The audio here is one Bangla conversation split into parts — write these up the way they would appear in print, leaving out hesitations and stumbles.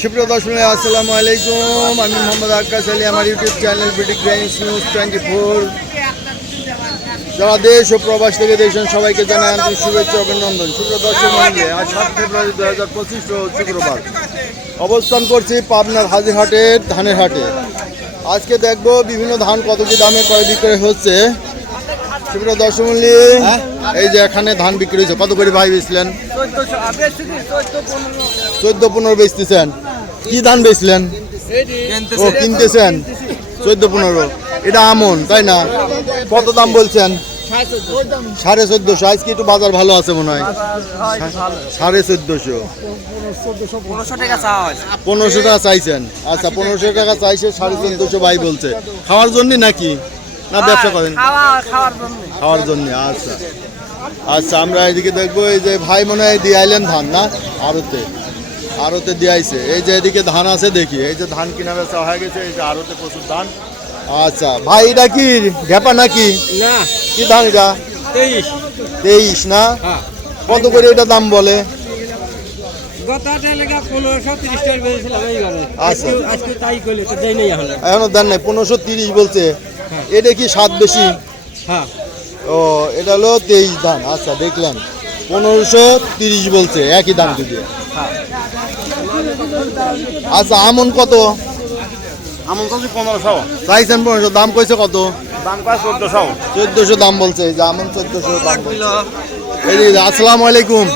সুপ্রিয় দর্শক, আসসালামু আলাইকুম। আমি মোহাম্মদ আক্কাস আলী, আমার ইউটিউব চ্যানেল বিডি গ্রাইন্স নিউজ 24। যারা দেশ ও প্রবাস থেকে দেখছেন সবাইকে জানাই আন্তরিক শুভেচ্ছা অভিনন্দন। সুপ্রিয় দর্শক মন্ডলী, আজ 7 ফেব্রুয়ারি 2025 শুক্রবার অবস্থান করছি পাবনার হাজিরহাটের ধানের হাটে। আজকে দেখব বিভিন্ন ধান কত কি দামে ক্রয় বিক্রয় হচ্ছে। সুপ্রিয় দর্শক মন্ডলী, এই যে এখানে ধান বিক্রি হয়েছে, কত করে ভাই বেচলেন? 14-15 বেচতেছেন। কি ধান বেচলেন? ও কিনতেছেন 14-15। এটা আমন, তাই না? কত দাম বলছেন? 1450। আজকে একটু বাজার ভালো আছে মনে হয়। 1450। 1500 টাকা চাইছেন। আচ্ছা, 1500 টাকা চাইছে, 1450 ভাই বলছে। খাওয়ার জন্য নাকি না ব্যবসা করেন? খাওয়ার জন্য। আচ্ছা আচ্ছা, আমরা এদিকে দেখবো। এই যে ভাই মনে হয় দিয়ে আইলেন ধান, না? আড়তে দিয়ে আইছে। এই যে এদিকে ধান আছে, দেখি। এই যে ধান কিনা বেচা হয়ে গেছে। এই যে আড়তে প্রচুর ধান। আচ্ছা ভাই, এটা কি ঢেপা নাকি? না, কি ধান এটা? 23 না? কত করে এটা দাম বলে? এখনো দেন নাই, 1530 বলছে। এটা কি স্বাদ বেশি? ও, এটা হলো 23 ধান। আচ্ছা, দেখলাম 1530 বলছে, একই দাম যদি। আচ্ছা, আমন কত? আমন কত? 1500 চাইছেন 1500, দাম কইছে কত? দাম কয় 1400। 1400 দাম বলছে। এই যে আমন 1400 দাম বলছে। এই যে আসসালামু আলাইকুম।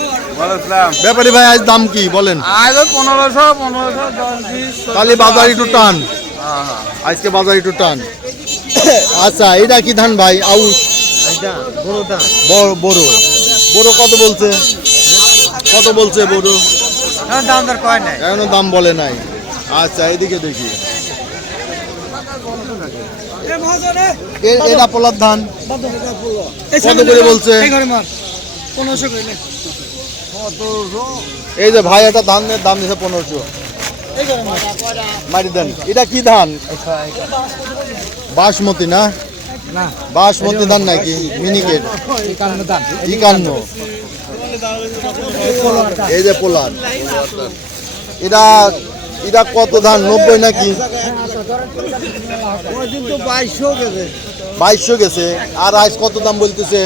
ব্যাপারী ভাই, আজ দাম কি বলেন? আজ 1500 10 তাহলে বাজার একটু টান। আজকে বাজার একটু টান। আচ্ছা, এটা কি ধান ভাই? আউশ? বড় কত বলছে? কত বলছে বড়? এখনো দাম বলে নাই। আচ্ছা, এদিকে দেখি। এটা পোলার ধান কত করে বলছে? এই যে ভাই, এটা ধানের দাম দিচ্ছে 1500। মারি দেন। এটা কি ধান? বাসমতি না? বাসমতি ধান নাকি মিনিকেট? 51। এই যে পোলার, এটা এটা কত ধান? 90 নাকি? 2200 গেছে। আর আজ কত দাম বলতেছে?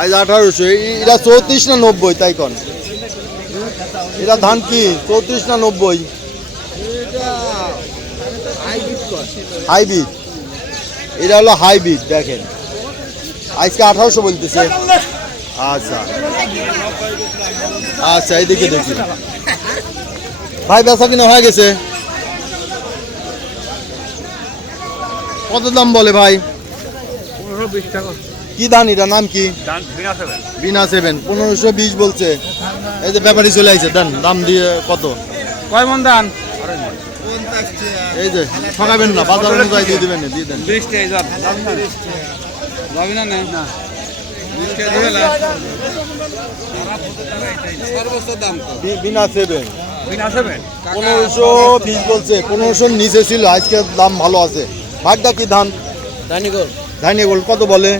আজ 1800। এটা 34 না 90? তাই কোন এটা ধান কি 34 না 90? হাইব্রিড। এটা হলো হাইব্রিড। দেখেন, আজকে 1800 বলতেছে। আচ্ছা আচ্ছা, এইদিকে দেখি। ভাই, বেচা কিনা হয়ে গেছে? কত দাম বলে ভাই? 1520 টাকা। কি ধান এটা? নাম কি? বিনা 7। 1520 বলছে। এই যে ব্যাপারী চলে আইছে, দেন দাম দিয়ে। কত? কয় মন ধান? এই যে ঠকাবেন না, বাজার অনুযায়ী দিয়ে দিবেন। দিয়ে দেন। 20 টাকা যাবে না? না, সর্বোচ্চ দাম বিনা 7। 1520 বলছে। 1500 নিচে ছিল, আজকে দাম ভালো আছে। ভাগটা কি ধান? ধানি গোল্ড। কত বলে?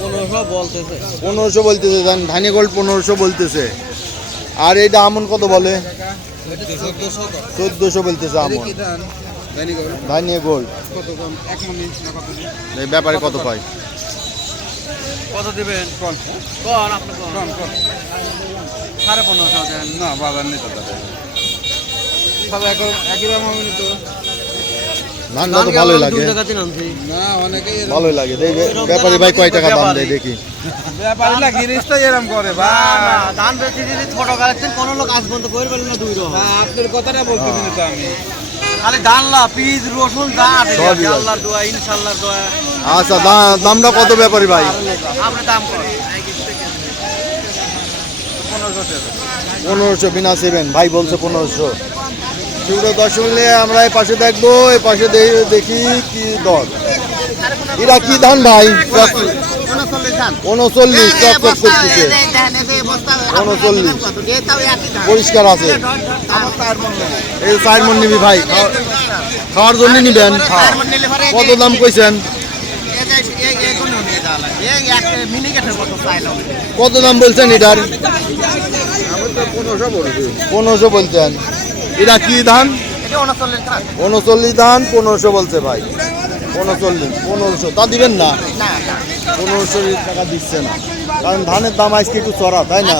1500 বলতেছে। ধানি গোল্ড 1500 বলতেছে। আর এইটা আমন কত বলে? 1400 বলতেছে আমন। ধানি গোল্ড এই ব্যাপারে কত পাই? কত দিবেন? কোন আপনি কোন 1550 দেন না? বাজার নেই তো দাদা, সব একই দাম হবে তো। ধানটা তো ভালোই লাগে, না অনেকেই ভালোই লাগে। ব্যাপারী ভাই কয় টাকা দাম দেয় দেখি? ব্যাপারী না, গিরিশ তো এরকম করে ভাই। ধান বেশি যদি ছোট কালেকশন কোন লোক আজ পর্যন্ত করে পেলেন না। 2 রকম। আপনার কথাটা বলতেছি না তো আমি। খালি ধান লা, পিস, রসুন যা আছে আল্লাহর দোয়া, ইনশাআল্লাহর দোয়া। আচ্ছা, দামটা কত ব্যাপারী ভাই? আপনি দাম করেন 1500 বিনা 7। ভাই বলছে 1500। সুপ্রিয় দর্শক, আমরা এই পাশে দেখবো। এই পাশে দেখি কি দর। এটা কি ধান ভাই? 39 চকচক করতেছে। 39 পরিষ্কার আছে। এই 4 মণ নিবি ভাই? খাওয়ার জন্য নিবেন? কত দাম কইছেন? কত দাম বলছেন এটার? 1500 বলছেন। এটা কি ধান? 39 ধান 1500 বলছে ভাই। 1500 তা দিবেন না? 1500 টাকা দিচ্ছে না, কারণ ধানের দাম আজকে একটু চড়া, তাই না?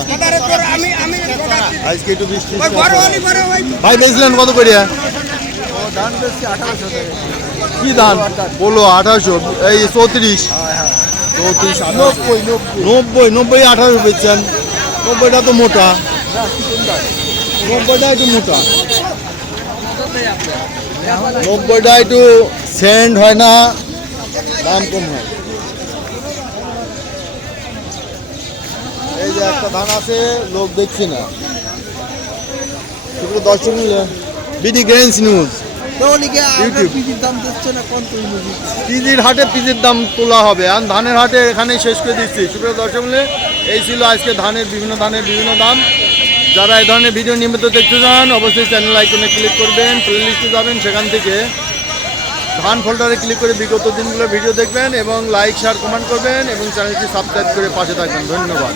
আজকে একটু বৃষ্টি। ভাই বেচলেন কত করে? কি ধান বলো? 1800, এই 34, 90 1800 বেচছেন। 90টা তো মোটা, 90টা একটু মোটা, 90টা একটু সেন্ড হয় না, দাম কম হয়। এই যে একটা ধান আছে, লোক দেখছি না। দর্শক বিডি গ্রেন্স নিউজ পিজির হাটে পিজির দাম তোলা হবে, আর ধানের হাটে এখানে শেষ করে দিচ্ছি। সুপ্রিয় দর্শক মূল্যে এই ছিল আজকে ধানের বিভিন্ন দাম। যারা এই ধরনের ভিডিও নিয়মিত দেখতে চান অবশ্যই চ্যানেল আইকনে ক্লিক করবেন, প্লে লিস্টে যাবেন, সেখান থেকে ধান ফোল্ডারে ক্লিক করে বিগত দিনগুলোর ভিডিও দেখবেন এবং লাইক শেয়ার কমেন্ট করবেন এবং চ্যানেলটি সাবস্ক্রাইব করে পাশে থাকবেন। ধন্যবাদ।